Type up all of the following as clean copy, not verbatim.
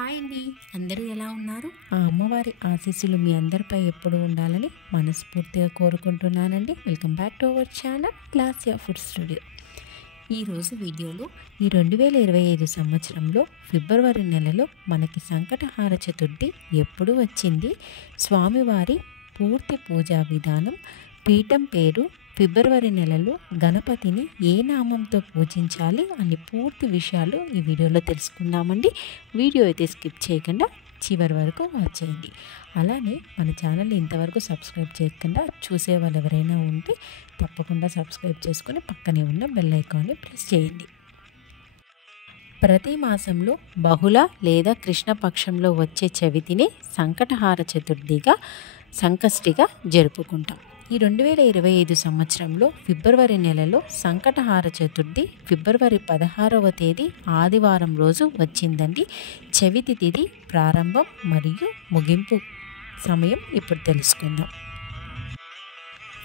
Hi అండి, అందరూ ఎలా ఉన్నారు? ఆ అమ్మవారి ఆశీస్సులు మీ అందరిపై ఎప్పుడు ఉండాలని మనస్ఫూర్తిగా కోరుకుంటున్నానండి. Welcome back to our channel Classia food studio. ఈరోజు వీడియోలో ఈ 2025 సంవత్సరంలో ఫిబ్రవరి నెలలో మనకి సంకటహార చతుర్థి ఎప్పుడు వచ్చింది, స్వామివారి పూర్తి పూజా విధానం, పీఠం పేరు, ఫిబ్రవరి నెలలో గణపతిని ఏ నామంతో పూజించాలి అనే పూర్తి విషయాలు ఈ వీడియోలో తెలుసుకుందామండి. వీడియో అయితే స్కిప్ చేయకుండా చివరి వరకు వాచ్ చేయండి. అలానే మన ఛానల్ని ఇంతవరకు సబ్స్క్రైబ్ చేయకుండా చూసే వాళ్ళు ఎవరైనా ఉంటే తప్పకుండా సబ్స్క్రైబ్ చేసుకొని పక్కనే ఉన్న బెల్ ఐకాన్ని ప్రెస్ చేయండి. ప్రతి మాసంలో బహుళ లేదా కృష్ణపక్షంలో వచ్చే చవితిని సంకటహార చతుర్థిగా సంకష్టిగా జరుపుకుంటాం. ఈ 2025 సంవత్సరంలో ఫిబ్రవరి నెలలో సంకటహార చతుర్థి ఫిబ్రవరి 16వ తేదీ ఆదివారం రోజు వచ్చిందండి. చవితి తిథి ప్రారంభం మరియు ముగింపు సమయం ఇప్పుడు తెలుసుకుందాం.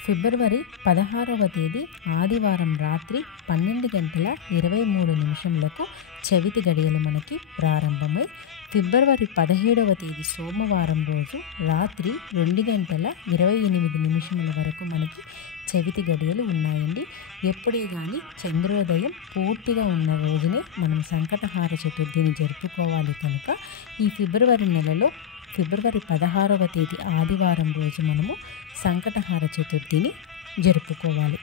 ఫిబ్రవరి 16వ తేదీ ఆదివారం రాత్రి 12:23 చవితి గడియలు మనకి ప్రారంభమై ఫిబ్రవరి 17వ తేదీ సోమవారం రోజు రాత్రి 2:28 వరకు మనకి చవితి గడియలు ఉన్నాయండి. ఎప్పుడే కానీ చంద్రోదయం పూర్తిగా ఉన్న రోజునే మనం సంకటహార చతుర్థిని జరుపుకోవాలి కనుక ఈ ఫిబ్రవరి నెలలో ఫిబ్రవరి 16వ తేదీ ఆదివారం రోజు మనము సంకటహార చతుర్థిని జరుపుకోవాలి.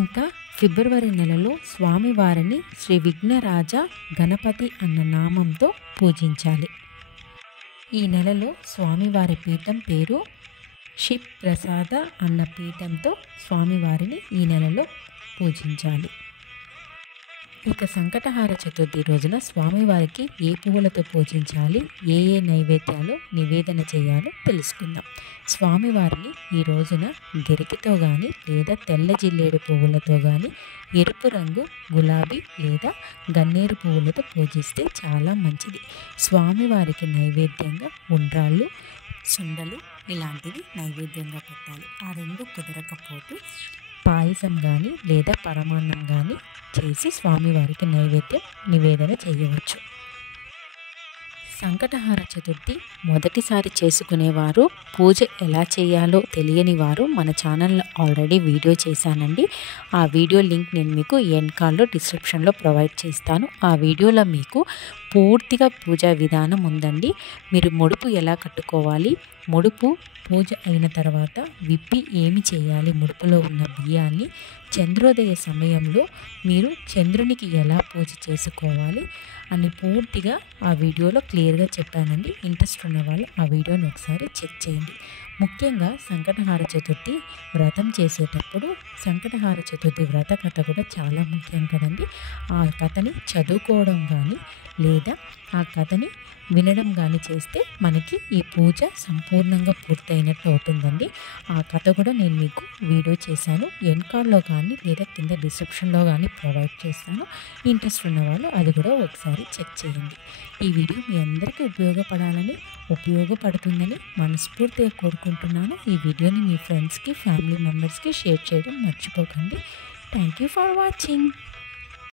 ఇంకా ఫిబ్రవరి నెలలో స్వామివారిని శ్రీ విఘ్నరాజ గణపతి అన్న నామంతో పూజించాలి. ఈ నెలలో స్వామివారి పీఠం పేరు శివ్ ప్రసాద అన్న పీఠంతో స్వామివారిని ఈ నెలలో పూజించాలి. ఇక సంకటహార చతుర్థి రోజున స్వామివారికి ఏ పువ్వులతో పూజించాలి, ఏ నైవేద్యాలు నివేదన చేయాలో తెలుసుకుందాం. స్వామివారిని ఈ రోజున గెరికితో కానీ లేదా తెల్ల జిల్లేడు పువ్వులతో కానీ ఎరుపు రంగు గులాబీ లేదా గన్నేరు పువ్వులతో పూజిస్తే చాలా మంచిది. స్వామివారికి నైవేద్యంగా ఉండ్రాళ్ళు, సుండలు ఇలాంటివి నైవేద్యంగా పెట్టాలి. ఆ రెండు కుదరకపోతే పాయసం కానీ లేదా పరమాన్నం కానీ చేసి స్వామివారికి నైవేద్యం నివేదన చేయవచ్చు. సంకటహార చతుర్థి మొదటిసారి చేసుకునేవారు, పూజ ఎలా చేయాలో తెలియని వారు మన ఛానల్లో ఆల్రెడీ వీడియో చేశానండి. ఆ వీడియో లింక్ నేను మీకు ఎండ్ కార్డ్లో డిస్క్రిప్షన్లో ప్రొవైడ్ చేస్తాను. ఆ వీడియోలో మీకు పూర్తిగా పూజా విధానం ఉందండి. మీరు ముడుపు ఎలా కట్టుకోవాలి, ముడుపు పూజ అయిన తర్వాత విప్పి ఏమి చేయాలి, ముడుపులో ఉన్న బియ్యాన్ని చంద్రోదయ సమయంలో మీరు చంద్రునికి ఎలా పూజ చేసుకోవాలి అని పూర్తిగా ఆ వీడియోలో క్లియర్గా చెప్పానండి. ఇంట్రెస్ట్ ఉన్న వాళ్ళు ఆ వీడియోని ఒకసారి చెక్ చేయండి. ముఖ్యంగా సంకటహార చతుర్థి వ్రతం చేసేటప్పుడు సంకటహార చతుర్థి వ్రత కథ కూడా చాలా ముఖ్యం కదండి. ఆ కథని చదువుకోవడం కానీ లేదా ఆ కథని వినడం కానీ చేస్తే మనకి ఈ పూజ సంపూర్ణంగా పూర్తయినట్టు అవుతుందండి. ఆ కథ కూడా నేను మీకు వీడియో చేశాను. ఎండ్ కార్డ్లో కానీ లేదా కింద డిస్క్రిప్షన్లో కానీ ప్రొవైడ్ చేస్తాను. ఇంట్రెస్ట్ ఉన్న వాళ్ళు అది కూడా ఒకసారి చెక్ చేయండి. ఈ వీడియో మీ అందరికీ ఉపయోగపడుతుందని మనస్ఫూర్తిగా కోరుకుంటున్నాను. ఈ వీడియోని మీ ఫ్రెండ్స్కి, ఫ్యామిలీ మెంబర్స్కి షేర్ చేయడం మర్చిపోకండి. Thank you for watching.